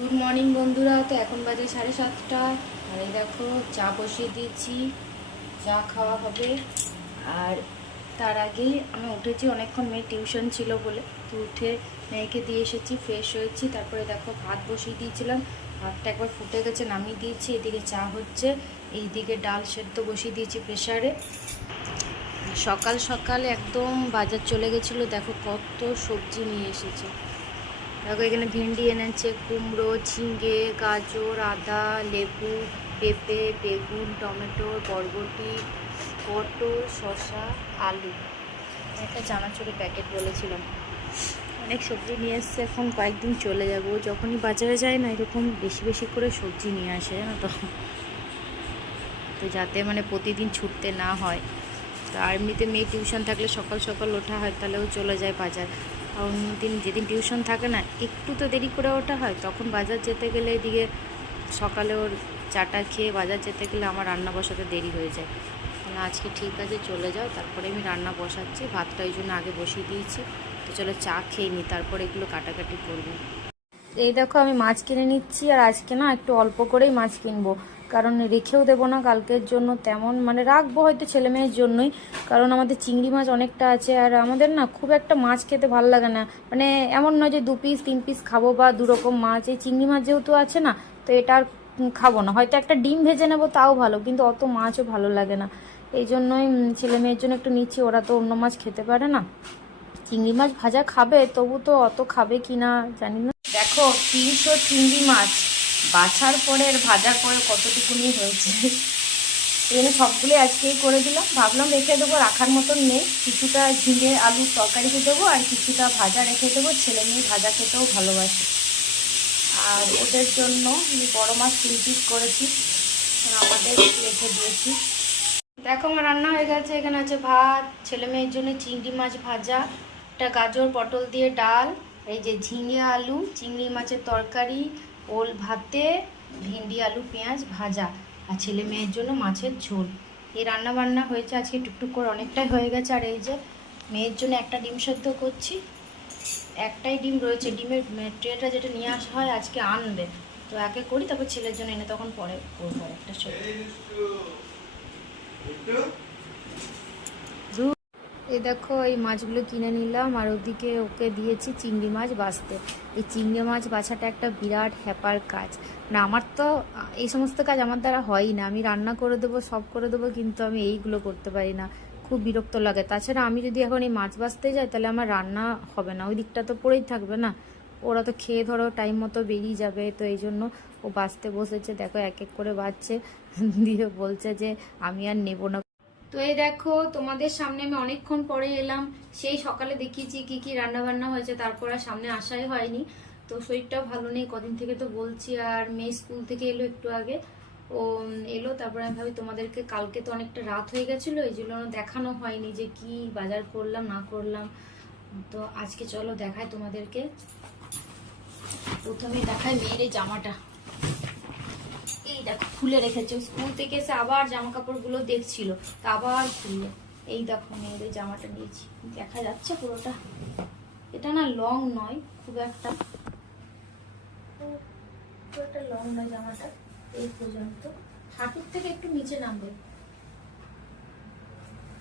Good morning বন্ধুরা। তো এখন বাজে 7:30। আর এই দেখো চা বসিয়ে দিয়েছি, চা খাওয়া হবে। আর তার আগেই আমি উঠেছি, অনেকক্ষণ মেয়ে টিউশন ছিল বলে, তো উঠে মেয়েকে দিয়ে এসেছি, ফ্রেশ হয়েছি। তারপরে দেখো ভাত বসিয়ে দিয়েছিলাম, ভাতটা একবার ফুটে গেছে, নামিয়ে দিয়েছি। এদিকে চা হচ্ছে, এইদিকে ডাল সেদ্ধ বসিয়ে দিয়েছি প্রেসারে। সকাল সকাল একদম বাজার চলে গেছিলো, দেখো কত সবজি নিয়ে এসেছে। দেখো এখানে ভেন্ডি এনেছে, কুমড়ো, ঝিঙে, গাজর, আদা, লেবু, পেঁপে, বেগুন, টমেটো, বরবটি, পটল, শসা, আলু, একটা চানাচুরের প্যাকেট বলেছিলাম। অনেক সবজি নিয়ে এসছে। এখন কয়েকদিন চলে যাব, যখনই বাজারে যায় না এরকম বেশি বেশি করে সবজি নিয়ে আসে, জানো তো। তো যাতে মানে প্রতিদিন ছুটতে না হয়। তো আর এমনিতে মেয়ে টিউশন থাকলে সকাল সকাল ওঠা হয়, তাহলেও চলে যায় বাজার। আর অন্যদিন যেদিন টিউশন থাকে না, একটু তো দেরি করে ওঠা হয়, তখন বাজার যেতে গেলে এদিকে সকালে ওর চাটা খেয়ে বাজার যেতে গেলে আমার রান্না বসাতে দেরি হয়ে যায়। তাহলে আজকে ঠিক আছে চলে যাও, তারপরে আমি রান্না বসাচ্ছি। ভাতটা ওই জন্য আগে বসিয়ে দিয়েছি। তো চলো চা খেয়ে নিই, তারপরে এগুলো কাটাকাটি করবো। এই দেখো আমি মাছ কিনে নিচ্ছি, আর আজকে না একটু অল্প করেই মাছ কিনবো, কারণ রেখেও দেবো না কালকের জন্য। তেমন মানে রাখবো হয়তো ছেলে মেয়ের জন্যই, কারণ আমাদের চিংড়ি মাছ অনেকটা আছে। আর আমাদের না খুব একটা মাছ খেতে ভালো লাগে না, মানে এমন নয় যে 2 পিস 3 পিস খাবো বা 2 রকম মাছ। এই চিংড়ি মাছ যেহেতু আছে না, তো এটা আর খাবো না। হয়তো একটা ডিম ভেজে নেবো, তাও ভালো, কিন্তু অত মাছও ভালো লাগে না। এই জন্যই ছেলে মেয়ের জন্য একটু নিচ্ছি, ওরা তো অন্য মাছ খেতে পারে না। চিংড়ি মাছ ভাজা খাবে, তবু তো অত খাবে কি না জানি না। দেখো 300 চিংড়ি মাছ বাছার পরে আর ভাজার পরে কতটুকুনি হয়েছে। এখানে সবগুলো আজকেই করে দিলাম, ভাবলাম রেখে দেবো, রাখার মতন নেই। কিছুটা ঝিঙে আলুর তরকারিতে দেবো, আর কিছুটা ভাজা রেখে দেবো। ছেলে মেয়ে ভাজা খেতেও ভালোবাসে। আর ওদের জন্য আমি বড় মাছ 3 পিস করেছি, আর আমাদের রেখে দিয়েছি। দেখো আমার রান্না হয়ে গেছে। এখানে আছে ভাত, ছেলে মেয়ের জন্য চিংড়ি মাছ ভাজা, একটা গাজর পটল দিয়ে ডাল, এই যে ঝিঙে আলু চিংড়ি মাছের তরকারি, ওল ভাতে, ভেন্ডি আলু পেঁয়াজ ভাজা, আর ছেলে মেয়ের জন্য মাছের ঝোল। এই রান্না বান্না হয়েছে আজকে টুকটুক করে, অনেকটাই হয়ে গেছে। আর এই যে মেয়ের জন্য একটা ডিম সেদ্ধ করছি, একটাই ডিম রয়েছে। ডিমের ট্রেটা যেটা নিয়ে আসা হয় আজকে আনবে, তো একে করি, তারপর ছেলের জন্য এনে তখন পরে করবো একটা সেদ্ধ। এই দেখো এই মাছগুলো কিনে নিলাম, আর ওদিকে ওকে দিয়েছি চিংড়ি মাছ বাছতে। এই চিংড়ি মাছ বাছাটা একটা বিরাট হ্যাপার কাজ। না আমার তো এই সমস্ত কাজ আমার দ্বারা হয়ই না। আমি রান্না করে দেবো, সব করে দেবো, কিন্তু আমি এইগুলো করতে পারি না, খুব বিরক্ত লাগে। তাছাড়া আমি যদি এখন এই মাছ বাছতে যাই, তাহলে আমার রান্না হবে না, ওই দিকটা তো পড়েই থাকবে না। ওরা তো খেয়ে ধরো টাইম মতো বেরিয়ে যাবে, তো এই জন্য ও বাছতে বসেছে। দেখো এক এক করে বাছছে, দিয়ে বলছে যে আমি আর নেবো না। তো এই দেখো তোমাদের সামনে আমি অনেকক্ষণ পরে এলাম। সেই সকালে দেখিয়েছি কি কি রান্না বান্না হয়েছে, তারপর আর সামনে আসাই হয়নি। তো শরীরটাও ভালো নেই কদিন থেকে, তো বলছি। আর মেয়ে স্কুল থেকে এলো একটু আগে, ও এলো। তারপরে আমি ভাবি তোমাদেরকে, কালকে তো অনেকটা রাত হয়ে গেছিলো, এই জন্য দেখানো হয়নি যে কি বাজার করলাম না করলাম। তো আজকে চলো দেখাই তোমাদেরকে। প্রথমে দেখাই মেয়ের এই জামাটা। এই দেখো খুলে রেখেছে, স্কুল থেকে এসে আবার জামা কাপড় গুলো দেখছিল, তা আবার খুললে। এই দেখো মেয়েদের জামাটা নিয়েছি, দেখা যাচ্ছে পুরোটা। এটা না লং নয় খুব একটা, খুব একটা লং নয় জামাটা, এই পর্যন্ত, হাঁটুর থেকে একটু নিচে নামবে।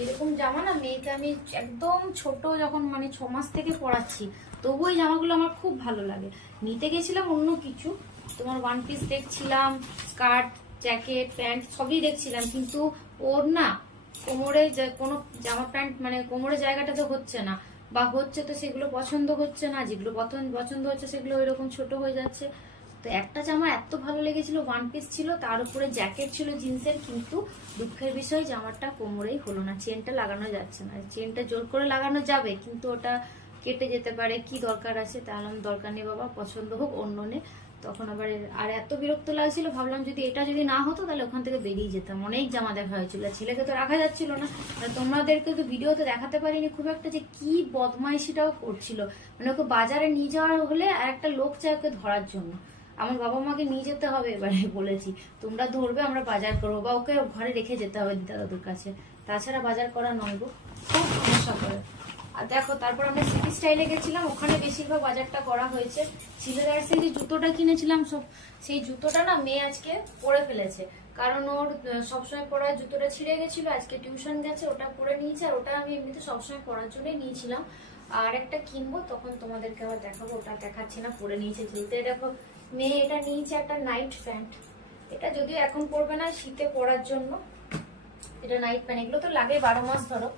এরকম জামা না মেয়েকে আমি একদম ছোট যখন মানে 6 মাস থেকে পরাচ্ছি, তবু এই জামাগুলো আমার খুব ভালো লাগে। নিতে গেছিলাম অন্য কিছু, তোমার 1 পিস দেখছিলাম, স্কার্ট জ্যাকেট প্যান্ট সবই দেখছিলাম, কিন্তু ওর না কোমরে কোনো জামা প্যান্ট মানে কোমরের জায়গাটা তো হচ্ছে না, বা হচ্ছে তো সেগুলো পছন্দ হচ্ছে না, যেগুলো পছন্দ হচ্ছে সেগুলো ওইরকম ছোট হয়ে যাচ্ছে। তো একটা জামা এত ভালো লেগেছিল, 1 পিস ছিল, তার উপরে জ্যাকেট ছিল জিন্সের, কিন্তু দুঃখের বিষয় জামাটা কোমরেই হলো না, চেনটা লাগানো যাচ্ছে না। চেনটা জোর করে লাগানো যাবে, কিন্তু ওটা কেটে যেতে পারে, কি দরকার আছে। তাহলে দরকার নেই বাবা, পছন্দ হোক অন্য নে। তখন আবার আর এত বিরক্ত লাগছিল, ভাবলাম যদি এটা যদি না হতো তাহলে ওখান থেকে বেরিয়ে যেতাম। অনেক জামা দেখা হয়েছিল, ছেলেকে তো রাখা যাচ্ছিল না। তোমাদেরকে তো ভিডিওতে দেখাতে পারিনি খুব একটা, যে কি বদমাইশিটাও করছিল। মানে ওকে বাজারে নিয়ে যাওয়ার হলে আর একটা লোক চাই ওকে ধরার জন্য। আমার বাবা মাকে নিয়ে যেতে হবে, এবারে বলেছি তোমরা ধরবে, আমরা বাজার করবো, বা ওকে ঘরে রেখে যেতে হবে দিদা দাদুর কাছে, তাছাড়া বাজার করা নয় গো, খুব সমস্যা করে। আর দেখো তারপর আমরা সিটি স্টাইলে গেছিলাম, ওখানে বেশিরভাগ বাজারটা করা হয়েছে। সিলেদার্সে যে জুতোটা কিনেছিলাম সব, সেই জুতোটা না মেয়ে আজকে পরে ফেলেছে, কারণ ওর সবসময় পরা জুতোটা ছিঁড়ে গেছিল, আজকে টিউশন গেছে ওটা পরে নিয়েছে, আর ওটা আমি এমনিতে সবসময় পরার জন্যই নিয়েছিলাম। আর একটা কিনবো, তখন তোমাদেরকে আবার দেখাবো, ওটা দেখাচ্ছি না, পরে নিয়েছে যেহেতু। দেখো মেয়ে এটা নিয়েছে একটা নাইট প্যান্ট, এটা যদিও এখন পরবে না, শীতে পরার জন্য এটা নাইট প্যান্ট, এগুলো তো লাগে 12 মাস ধরো।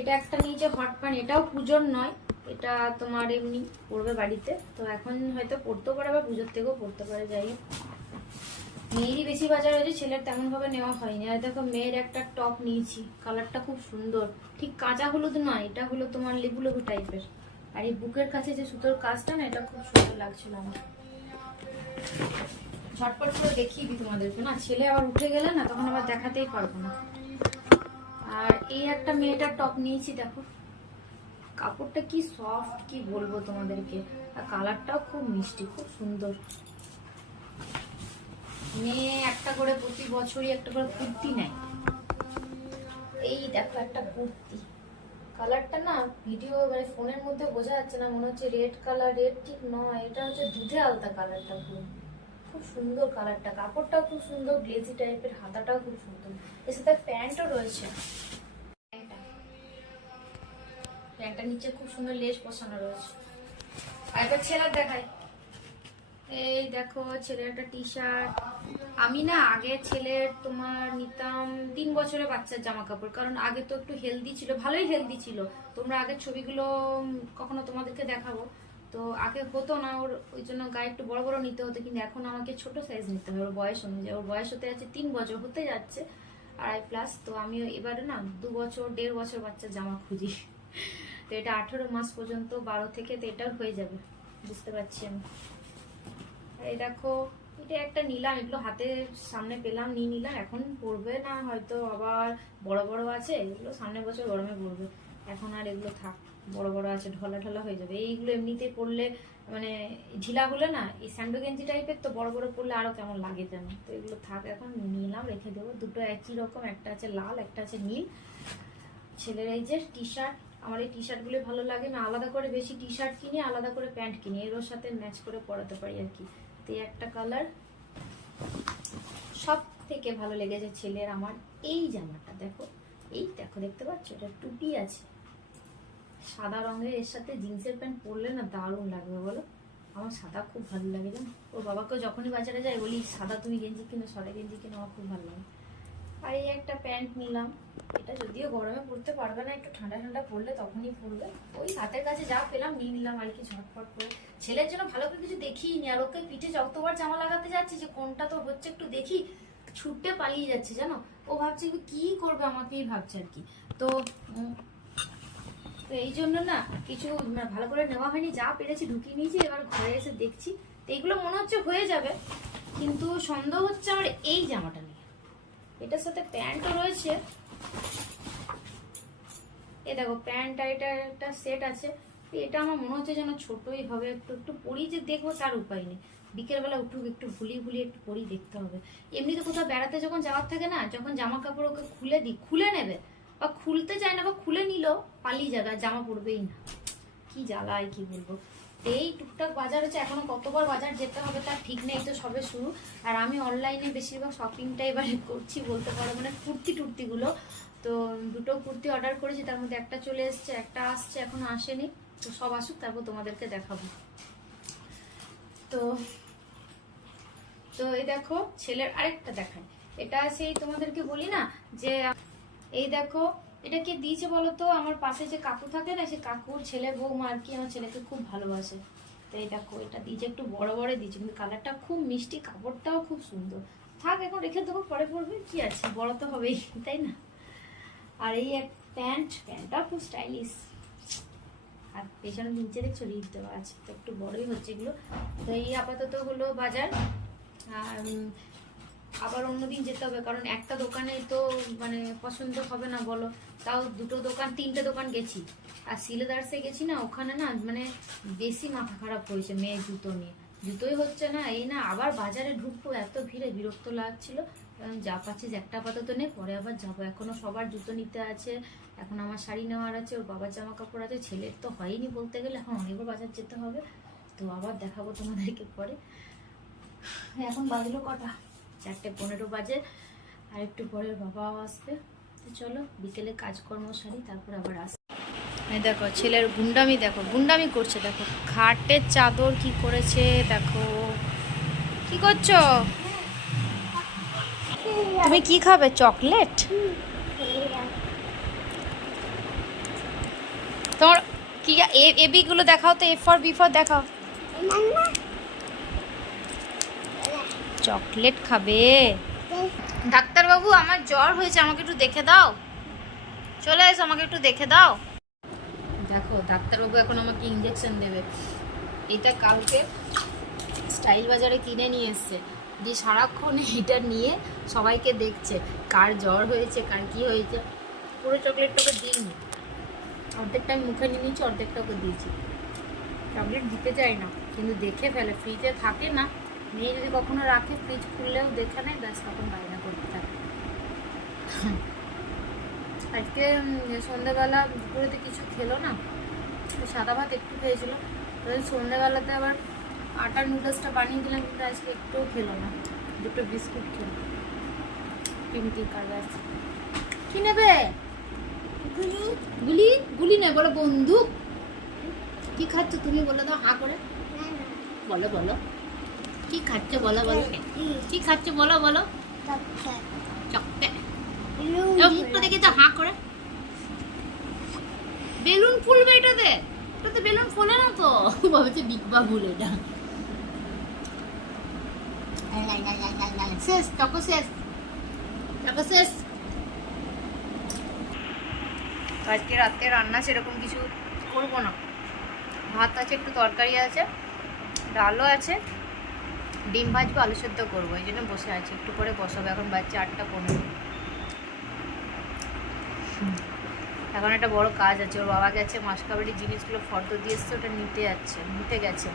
এটা একটা নিচে হট প্যান্ট, এটাও পুজোর নয়, এটা তোমার এমনি পরবে বাড়িতে, তো এখন হয়তো পরতেও পারে বা পুজোর থেকেও পরতে পারে, যাই হোক। মেয়েরই বেশি বাজার হয়েছে, ছেলের তেমন ভাবে নেওয়া হয়নি। আর দেখো মেয়ের একটা টপ নিয়েছি, কালারটা খুব সুন্দর, ঠিক কাঁচা হলুদ নয়, এটা হলো তোমার লেবু লেবু টাইপের। আর এই বুকের কাছে যে সুতোর কাজটা না, এটা খুব সুন্দর লাগছিল আমার। ঝটপট করে দেখিয়ে দিই তোমাদেরকে, না ছেলে আবার উঠে গেলে না তখন আবার দেখাতেই পারবো না। আর এই একটা মেয়েটার টপ নিয়েছি, দেখো কাপড়টা কি সফট, কি বলবো তোমাদেরকে, আর কালারটাও খুব মিষ্টি, খুব সুন্দর। মেয়ে একটা করে প্রতি বছরই একটা করে কুর্তি নেয়। এই দেখো একটা কুর্তি, কালারটা না ভিডিও মানে ফোনের মধ্যে বোঝা যাচ্ছে না, মনে হচ্ছে রেড কালার, রেড ঠিক নয়, এটা হচ্ছে দুধে আলতা কালারটা, খুব সুন্দর কালারটা, কাপড়টাও খুব সুন্দর, গ্লেজি টাইপের, হাতাটাও খুব সুন্দর, এর সাথে প্যান্টও রয়েছে। প্যান্টটার নিচে খুব সুন্দর লেস বসানো রয়েছে। আর একটা ছেলের দেখাই, এই দেখো ছেলের একটা টি শার্ট। আমি না আগে ছেলের তোমার নিতাম 3 বছরের বাচ্চার জামা কাপড়, কারণ আগে তো একটু হেলদি ছিল, ভালোই হেলদি ছিল। তোমরা আগের ছবিগুলো কখনো তোমাদেরকে দেখাবো, তো আগে হতো না ওর, ওই জন্য গায়ে একটু বড় বড় নিতে হতো, কিন্তু এখন আমাকে ছোট সাইজ নিতে হবে ওর বয়স অনুযায়ী। ওর বয়স হতে যাচ্ছে 3 বছর, হতে যাচ্ছে 2.5+, তো আমি এবারে না 2 বছর 1.5 বছর বাচ্চার জামা খুঁজি। তো এটা 18 মাস পর্যন্ত, 12 থেকে, তো এটাও হয়ে যাবে, বুঝতে পারছি আমি। এই দেখো এটা একটা নিলাম, এগুলো হাতে সামনে পেলাম, নিয়ে নিলাম, এখন পরবে না হয়তো, আবার বড় বড় আছে এগুলো, সামনের বছর গরমে পরবে, এখন আর এগুলো থাক, বড় বড় আছে, ঢলা ঢলা হয়ে যাবে। এইগুলো এমনিতে পরলে মানে ঢিলা হলে না, এই স্যান্ডো গেঞ্জি টাইপের, তো বড় বড় পরলে আরো কেমন লাগে যেন, তো এগুলো থাক, এখন নিলাম, রেখে দেবো। দুটো একই রকম, একটা আছে লাল, একটা আছে নীল। ছেলের এই যে টি শার্ট, আমার এই টি শার্টগুলো ভালো লাগে, আমি আলাদা করে বেশি টি শার্ট কিনি, আলাদা করে প্যান্ট কিনি, এর ওর সাথে ম্যাচ করে পরাতে পারি আর কি। তো একটা কালার সব থেকে ভালো লেগেছে ছেলের আমার এই জামাটা, দেখো এই দেখো, দেখতে পাচ্ছ এটা টুপি আছে সাদা রঙের, এর সাথে জিন্সের প্যান্ট পরলে না দারুণ লাগবে বলো। আমার সাদা খুব ভালো লাগে জানো, ওর বাবাকে যখনই বাজারে যায় বলি সাদা তুমি গেঞ্জি কিনো, সাদা গেঞ্জি কিনো, আমার খুব ভালো লাগে। আর এই একটা প্যান্ট নিলাম, এটা যদিও গরমে পরতে পারবে না, একটু ঠান্ডা ঠান্ডা পরলে তখনই পরবে, ওই হাতের কাছে যা পেলাম নিয়ে নিলাম আর কি, ঝটপট করে। ছেলের জন্য ভালো করে কিছু দেখিই, আর ওকে পিঠে যতবার জামা লাগাতে যাচ্ছি যে কোনটা তো হচ্ছে একটু দেখি, ছুটে পালিয়ে যাচ্ছে জানো, ও ভাবছে কি করবে আমাকেই ভাবছে আর কি। তো তো এই জন্য না কিছু ভালো করে নেওয়া হয়নি, যা পেরেছি ঢুকিয়ে নিয়েছি, এবার ঘরে এসে দেখছি, তো এইগুলো মনে হচ্ছে হয়ে যাবে, কিন্তু সন্দেহ হচ্ছে আমার এই জামাটা নিয়ে। এটার সাথে প্যান্টও রয়েছে, এই দেখো প্যান্ট আর এটা একটা সেট আছে। এটা আমার মনে হচ্ছে যেন ছোটই হবে, একটু একটু পরি যে দেখবো তার উপায় নেই, বিকেলবেলা উঠুক একটু ভুলিয়ে ভুলিয়ে একটু পরি দেখতে হবে। এমনিতে কোথাও বেড়াতে যখন যাওয়ার থাকে না, যখন জামা কাপড় ওকে খুলে দিই, খুলে নেবে বা খুলতে চায় না, বা খুলে নিল পালিয়ে যাবে, জামা পরবেই না, কি জ্বালায় কি বলবো। এই টুকটাক বাজার হচ্ছে, এখনো কতবার বাজার যেতে হবে তার ঠিক নেই, তো সবে শুরু। আর আমি অনলাইনে বেশিরভাগ শপিংটা এবারে করছি বলতে পারো, মানে কুর্তিগুলো। তো দুটো কুর্তি অর্ডার করেছি, তার মধ্যে একটা চলে এসছে, একটা আসছে এখনো আসেনি, তো সব আসুক তারপর তোমাদেরকে দেখাবো। তো তো এই দেখো ছেলের আরেকটা দেখায়, এটা সেই তোমাদেরকে বলি না যে, এই দেখো এটা কে দিয়েছে বলো তো, আমার পাশে যে কাকু থাকে না, সে কাকুর ছেলে বৌমা আর কি, আমার ছেলেকে খুব ভালোবাসে। তো এই দেখো এটা দিয়েছে, একটু বড় বড় দিয়েছে, কিন্তু কালারটা খুব মিষ্টি, কাপড়টাও খুব সুন্দর, থাক এখন রেখে দেবো, পরে পরবে, কি আছে, বড় তো হবেই তাই না। আর এই এক প্যান্টটা খুব স্টাইলিশ, আর পেছনে নিচে দেখছো রিপ দেওয়া আছে, তো একটু বড়ই হচ্ছে এগুলো। তো এই আপাতত হলো বাজার, আর আবার অন্যদিন যেতে হবে, কারণ একটা দোকানে তো মানে পছন্দ হবে না বলো, তাও দুটো দোকান 3টে দোকান গেছি। আর সিলেদার্সে গেছি না, ওখানে না মানে বেশি মাথা খারাপ হয়েছে মেয়ের জুতো নিয়ে, জুতোই হচ্ছে না, এই না আবার বাজারে ঢুকবো, এত ভিড়ে বিরক্ত লাগছিল, যা পাচ্ছিস একটা আপাতত নেই, পরে আবার যাবো। এখনো সবার জুতো নিতে আছে, এখন আমার শাড়ি নেওয়ার আছে, ওর বাবার জামা কাপড় আছে, ছেলের তো হয়নি বলতে গেলে, এখন অনেকবার বাজার যেতে হবে। তো আবার দেখাবো তোমাদেরকে পরে। এখন বাজলো কটা, 4:15 বাজে, আর একটু পরে বাবাও আসবে। তো চলো বিকেলে কাজকর্ম সারি, তারপর আবার আসবে। দেখো ছেলের গুন্ডামি, দেখো গুন্ডামি করছে, দেখো খাটের চাদর কি করেছে, দেখো কি করছো তুমি? কি খাবে? চকলেট? তোমার কি এবি গুলো দেখাও তো, এ ফর বি ফর দেখাও। চকলেট খাবে? ডাক্তারবাবু আমার জ্বর হয়েছে, আমাকে একটু দেখে দাও। চলে এসো, আমাকে একটু দেখে দাও। দেখো ডাক্তারবাবু এখন আমাকে ইঞ্জেকশন দেবে। এটা কালকে স্টাইল বাজারে কিনে নিয়ে এসছে, যে সারাক্ষণ এটা নিয়ে সবাইকে দেখছে কার জ্বর হয়েছে, কার কি হয়েছে। পুরো চকলেটটাকে দিইনি, অর্ধেকটা আমি মুখে নিয়ে নিয়েছি, অর্ধেকটা ওকে দিয়েছি। চকলেট দিতে চাই না, কিন্তু দেখে ফেলে, ফ্রিজে থাকে না। মেয়ে যদি কখনো রাখে, ফ্রিজ খুললেও দেখে নেয়, ব্যাস তখন বায়না করতে থাকে। আজকে সন্ধ্যেবেলা দুপুরেতে কিছু খেলো না, সাদা ভাত একটু খেয়েছিল। সন্ধ্যেবেলাতে আবার আটার নুডলসটা বানিয়ে দিলাম, কিন্তু আজকে একটুও খেলো না, দুটো বিস্কুট খেলো। পিঙ্কি কালার কি নেবে? গুলি গুলি নেই, বলো বন্দুক। কি খাচ্ছ তুমি বলো তো, হা করে বলো, বলো কি খাচ্ছ বলো, বলো কি খাচ্ছ বলো, বলো। চকলেট। মুখটা দেখে তো হা করে। বেলুন ফুলবে এটাতে, এটাতে বেলুন ফোলে না তো, ভাবছে বিগ বাবুল এটা। শেষ চকো, শেষ চকো, শেষ। আজকে রাতে রান্না সেরকম কিছু করবো না, ভাত আছে, একটু তরকারি আছে, ডালও আছে, ডিম ভাজবো, আলু সেদ্ধ করবো, এই জন্য বসে আছি। একটু পরে বসাবো, এখন বাজছে 8:15। এখন একটা বড় কাজ আছে, ওর বাবা গেছে মাসকাবাড়ির জিনিসগুলো ফর্দ দিয়ে এসছে, ওটা নিতে গেছে,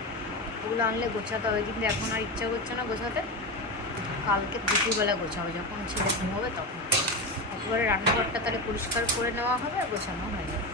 ওগুলো আনলে গোছাতে হবে, কিন্তু এখন আর ইচ্ছা করছে না গোছাতে। কালকে দুপুরবেলা গোছাবো, যখন ছেলে ঘুমোবে তখন। একেবারে রান্নাঘরটা তাহলে পরিষ্কার করে নেওয়া হবে আর গোছানো হয়ে যাবে।